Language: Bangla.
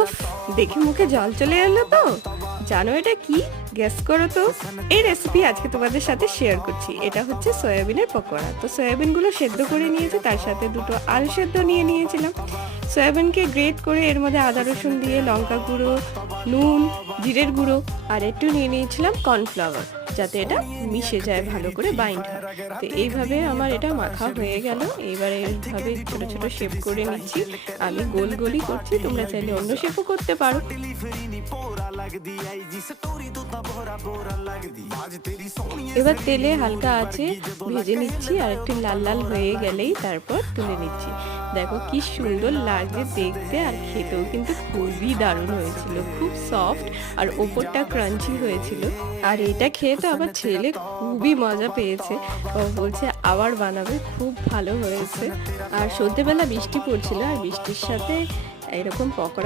উফ, দেখে মুখে জল চলে এলো তো। জানো এটা কি? গেস করো তো। এই রেসিপি আজকে তোমাদের সাথে শেয়ার করছি। এটা হচ্ছে সয়াবিনের পকোড়া। তো সয়াবিনগুলো সেদ্ধ করে নিয়েছি, তার সাথে দুটো আলু সেদ্ধ নিয়ে নিয়েছিলাম। সয়াবিনকে গ্রেট করে এর মধ্যে আদা রসুন দিয়ে লঙ্কা গুঁড়ো, নুন, জিরের গুঁড়ো আর একটু নিয়ে নিয়েছিলাম কর্নফ্লাওয়ার, যাতে এটা মিশে যায়, ভালো করে বাইন্ড হয়। তো এইভাবে আমার এটা মাখা হয়ে গেল। এইবারে এইভাবে ছোট ছোট শেপ করে নিচ্ছি। আমি গোল গোলই করছি, তোমরা চাইলে অন্য শেপও করতে পারো। এবার তেলে হালকা আছে ভেজে নিচ্ছি, আর একটু লাল লাল হয়ে গেলেই তারপর তুলে নিচ্ছি। দেখো কি সুন্দর লাগছে দেখতে, আর খেতেও কিন্তু খুবই দারুণ হয়েছিল, খুব সফট আর ওপরটা ক্রাঞ্চি হয়েছিল। আর এটা খেয়ে তো আবার ছেলে খুবই মজা পেয়েছে, ও বলছে আবার বানাবে, খুব ভালো হয়েছে। আর সন্ধ্যেবেলা বৃষ্টি পড়ছিল, আর বৃষ্টির সাথে এরকম পকোড়া